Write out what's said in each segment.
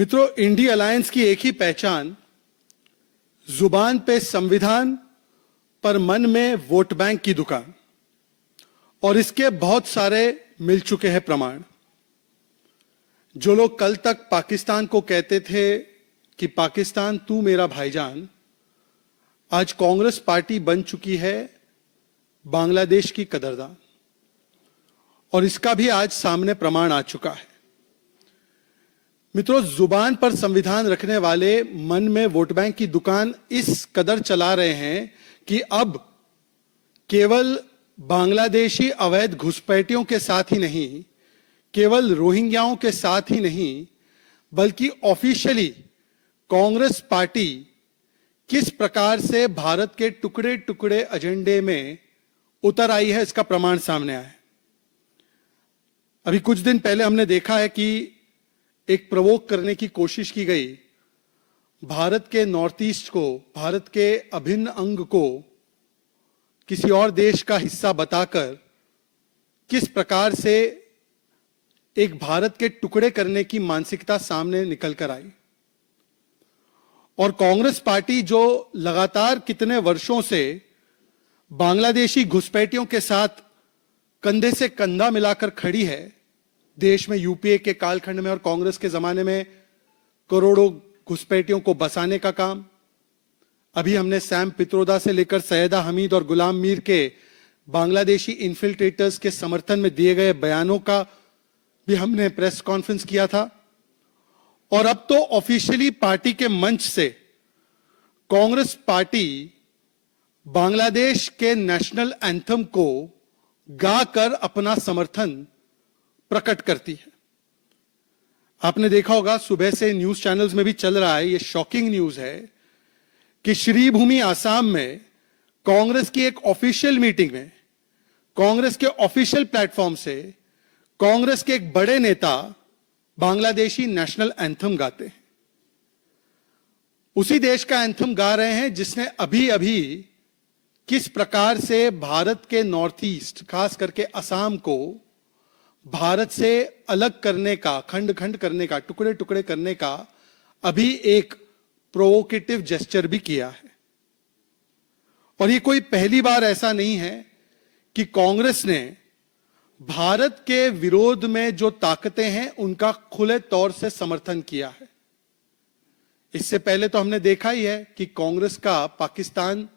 मित्रों, INDI alliance की एक ही पहचान, जुबान पे संविधान पर मन में वोट बैंक की दुकान, और इसके बहुत सारे मिल चुके हैं प्रमाण। जो लोग कल तक पाकिस्तान को कहते थे कि पाकिस्तान तू मेरा भाईजान, आज कांग्रेस पार्टी बन चुकी है बांग्लादेश की कदरदान, और इसका भी आज सामने प्रमाण आ चुका है। मित्रों, जुबान पर संविधान रखने वाले मन में वोट बैंक की दुकान इस कदर चला रहे हैं कि अब केवल बांग्लादेशी अवैध घुसपैठियों के साथ ही नहीं, केवल रोहिंग्याओं के साथ ही नहीं, बल्कि ऑफिशियली कांग्रेस पार्टी किस प्रकार से भारत के टुकड़े टुकड़े एजेंडे में उतर आई है, इसका प्रमाण सामने आया है। अभी कुछ दिन पहले हमने देखा है कि एक प्रवोक करने की कोशिश की गई, भारत के नॉर्थ ईस्ट को, भारत के अभिन्न अंग को किसी और देश का हिस्सा बताकर किस प्रकार से एक भारत के टुकड़े करने की मानसिकता सामने निकल कर आई। और कांग्रेस पार्टी जो लगातार कितने वर्षों से बांग्लादेशी घुसपैठियों के साथ कंधे से कंधा मिलाकर खड़ी है, देश में यूपीए के कालखंड में और कांग्रेस के जमाने में करोड़ों घुसपैठियों को बसाने का काम, अभी हमने सैम पित्रोदा से लेकर सैयदा हमीद और गुलाम मीर के बांग्लादेशी इन्फिल्ट्रेटर्स के समर्थन में दिए गए बयानों का भी हमने प्रेस कॉन्फ्रेंस किया था। और अब तो ऑफिशियली पार्टी के मंच से कांग्रेस पार्टी बांग्लादेश के नेशनल एंथम को गाकर अपना समर्थन प्रकट करती है। आपने देखा होगा, सुबह से न्यूज चैनल्स में भी चल रहा है, यह शॉकिंग न्यूज है कि श्रीभूमि आसाम में कांग्रेस की एक ऑफिशियल मीटिंग में, कांग्रेस के ऑफिशियल प्लेटफॉर्म से कांग्रेस के एक बड़े नेता बांग्लादेशी नेशनल एंथम गाते हैं। उसी देश का एंथम गा रहे हैं जिसने अभी अभी किस प्रकार से भारत के नॉर्थ ईस्ट, खास करके असम को भारत से अलग करने का, खंड खंड करने का, टुकड़े टुकड़े करने का अभी एक प्रोवोकेटिव जेस्चर भी किया है। और ये कोई पहली बार ऐसा नहीं है कि कांग्रेस ने भारत के विरोध में जो ताकतें हैं उनका खुले तौर से समर्थन किया है। इससे पहले तो हमने देखा ही है कि कांग्रेस का पाकिस्तान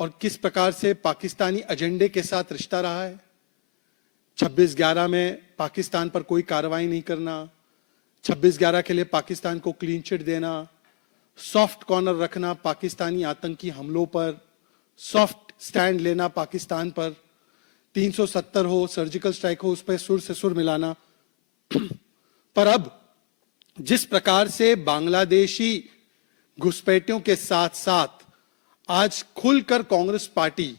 और किस प्रकार से पाकिस्तानी एजेंडे के साथ रिश्ता रहा है। 26/11 में पाकिस्तान पर कोई कार्रवाई नहीं करना, 26/11 के लिए पाकिस्तान को क्लीन चिट देना, सॉफ्ट कॉर्नर रखना पाकिस्तानी आतंकी हमलों पर, सॉफ्ट स्टैंड लेना पाकिस्तान पर, 370 हो, सर्जिकल स्ट्राइक हो, उस पर सुर से सुर मिलाना। पर अब जिस प्रकार से बांग्लादेशी घुसपैठियों के साथ साथ आज खुलकर कांग्रेस पार्टी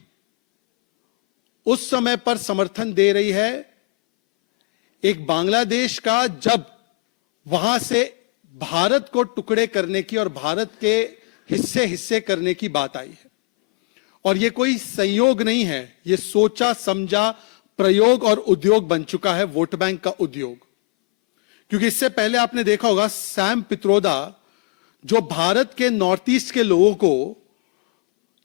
उस समय पर समर्थन दे रही है एक बांग्लादेश का, जब वहां से भारत को टुकड़े करने की और भारत के हिस्से हिस्से करने की बात आई है। और यह कोई संयोग नहीं है, यह सोचा समझा प्रयोग और उद्योग बन चुका है, वोट बैंक का उद्योग। क्योंकि इससे पहले आपने देखा होगा, सैम पित्रोदा जो भारत के नॉर्थ ईस्ट के लोगों को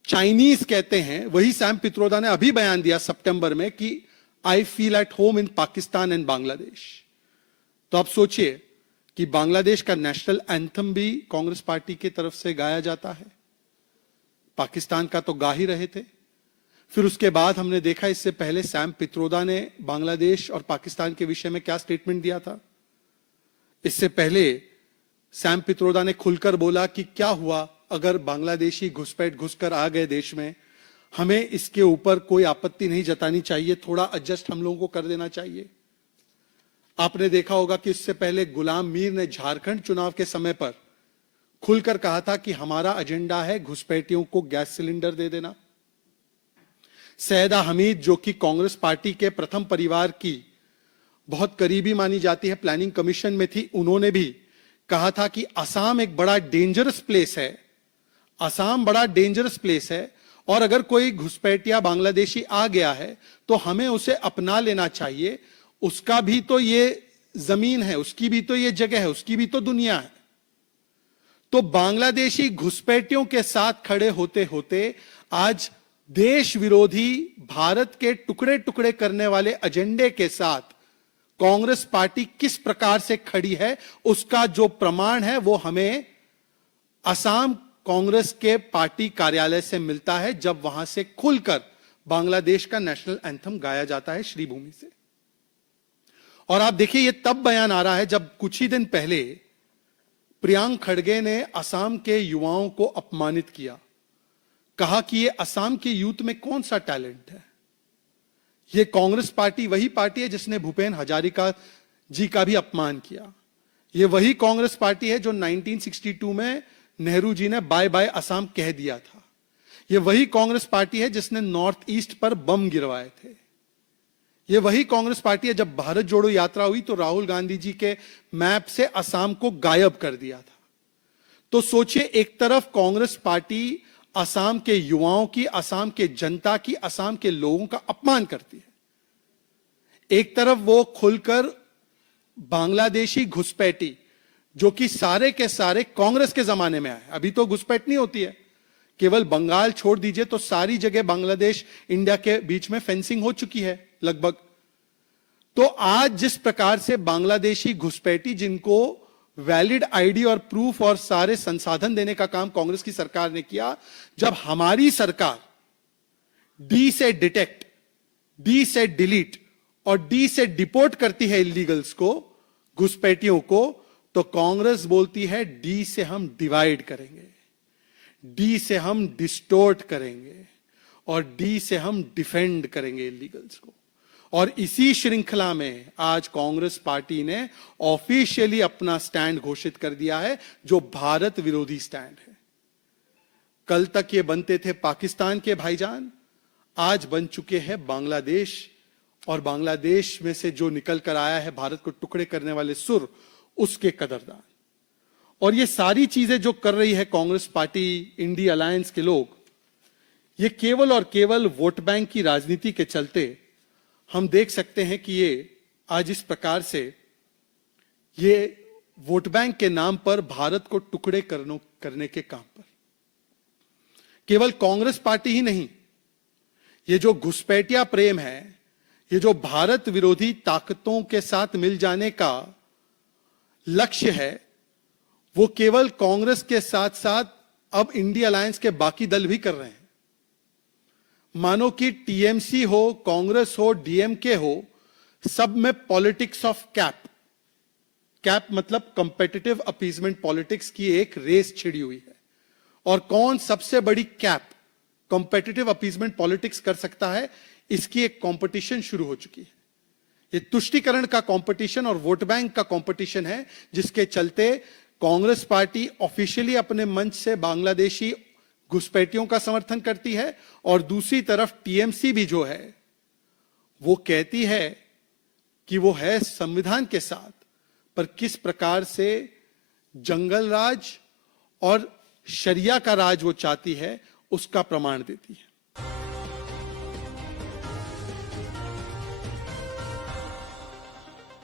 चाइनीज कहते हैं, वही सैम पित्रोदा ने अभी बयान दिया सितंबर में कि I feel at home in Pakistan and Bangladesh. तो आप सोचिए कि बांग्लादेश का नेशनल एंथम भी कांग्रेस पार्टी की तरफ से गाया जाता है, पाकिस्तान का तो गा ही रहे थे। फिर उसके बाद हमने देखा, इससे पहले सैम पित्रोदा ने बांग्लादेश और पाकिस्तान के विषय में क्या स्टेटमेंट दिया था। इससे पहले सैम पित्रोदा ने खुलकर बोला कि क्या हुआ अगर बांग्लादेशी घुसपैठ घुसकर आ गए देश में, हमें इसके ऊपर कोई आपत्ति नहीं जतानी चाहिए, थोड़ा एडजस्ट हम लोगों को कर देना चाहिए। आपने देखा होगा कि इससे पहले गुलाम मीर ने झारखंड चुनाव के समय पर खुलकर कहा था कि हमारा एजेंडा है घुसपैठियों को गैस सिलेंडर दे देना। सैयदा हमीद, जो कि कांग्रेस पार्टी के प्रथम परिवार की बहुत करीबी मानी जाती है, प्लानिंग कमीशन में थी, उन्होंने भी कहा था कि असम एक बड़ा डेंजरस प्लेस है, असम बड़ा डेंजरस प्लेस है, और अगर कोई घुसपैठिया बांग्लादेशी आ गया है तो हमें उसे अपना लेना चाहिए, उसका भी तो ये जमीन है, उसकी भी तो ये जगह है, उसकी भी तो दुनिया है। तो बांग्लादेशी घुसपैठियों के साथ खड़े होते होते आज देश विरोधी, भारत के टुकड़े टुकड़े करने वाले एजेंडे के साथ कांग्रेस पार्टी किस प्रकार से खड़ी है, उसका जो प्रमाण है वो हमें असम कांग्रेस के पार्टी कार्यालय से मिलता है, जब वहां से खुलकर बांग्लादेश का नेशनल एंथम गाया जाता है श्रीभूमि से। और आप देखिए, ये तब बयान आ रहा है जब कुछ ही दिन पहले प्रियांक खड़गे ने असम के युवाओं को अपमानित किया, कहा कि ये असम के यूथ में कौन सा टैलेंट है। ये कांग्रेस पार्टी वही पार्टी है जिसने भूपेन हजारिका जी का भी अपमान किया। ये वही कांग्रेस पार्टी है जो 1962 में नेहरू जी ने बाय बाय असम कह दिया था। ये वही कांग्रेस पार्टी है जिसने नॉर्थ ईस्ट पर बम गिरवाए थे। ये वही कांग्रेस पार्टी है, जब भारत जोड़ो यात्रा हुई तो राहुल गांधी जी के मैप से असम को गायब कर दिया था। तो सोचिए, एक तरफ कांग्रेस पार्टी असम के युवाओं की, असम के जनता की, असम के लोगों का अपमान करती है, एक तरफ वो खुलकर बांग्लादेशी घुसपैठी, जो कि सारे के सारे कांग्रेस के जमाने में आए, अभी तो घुसपैठ नहीं होती है, केवल बंगाल छोड़ दीजिए तो सारी जगह बांग्लादेश इंडिया के बीच में फेंसिंग हो चुकी है लगभग। तो आज जिस प्रकार से बांग्लादेशी घुसपैठी, जिनको वैलिड आईडी और प्रूफ और सारे संसाधन देने का काम कांग्रेस की सरकार ने किया, जब हमारी सरकार डी से डिटेक्ट, डी से डिलीट और डी से डिपोर्ट करती है इलीगल्स को, घुसपैठियों को, तो कांग्रेस बोलती है डी से हम डिवाइड करेंगे, डी से हम डिस्टोर्ट करेंगे और डी से हम डिफेंड करेंगे इलीगल्स को। और इसी श्रृंखला में आज कांग्रेस पार्टी ने ऑफिशियली अपना स्टैंड घोषित कर दिया है, जो भारत विरोधी स्टैंड है। कल तक ये बनते थे पाकिस्तान के भाईजान, आज बन चुके हैं बांग्लादेश, और बांग्लादेश में से जो निकल कर आया है भारत को टुकड़े करने वाले सुर, उसके कदरदान। और ये सारी चीजें जो कर रही है कांग्रेस पार्टी, इंडी अलायंस के लोग, ये केवल और केवल वोट बैंक की राजनीति के चलते हम देख सकते हैं कि ये आज इस प्रकार से ये वोट बैंक के नाम पर भारत को टुकड़े करने के काम पर, केवल कांग्रेस पार्टी ही नहीं, ये जो घुसपैठिया प्रेम है, ये जो भारत विरोधी ताकतों के साथ मिल जाने का लक्ष्य है, वो केवल कांग्रेस के साथ साथ अब इंडिया अलायंस के बाकी दल भी कर रहे हैं। मानो कि टीएमसी हो, कांग्रेस हो, डीएमके हो, सब में पॉलिटिक्स ऑफ कैप, कैप मतलब कंपेटिटिव अपीजमेंट पॉलिटिक्स की एक रेस छिड़ी हुई है। और कौन सबसे बड़ी कैप, कंपेटिटिव अपीजमेंट पॉलिटिक्स कर सकता है, इसकी एक कंपटीशन शुरू हो चुकी है। ये तुष्टीकरण का कंपटीशन और वोट बैंक का कंपटीशन है, जिसके चलते कांग्रेस पार्टी ऑफिशियली अपने मंच से बांग्लादेशी घुसपैठियों का समर्थन करती है, और दूसरी तरफ टीएमसी भी जो है वो कहती है कि वो है संविधान के साथ, पर किस प्रकार से जंगल राज और शरिया का राज वो चाहती है, उसका प्रमाण देती है।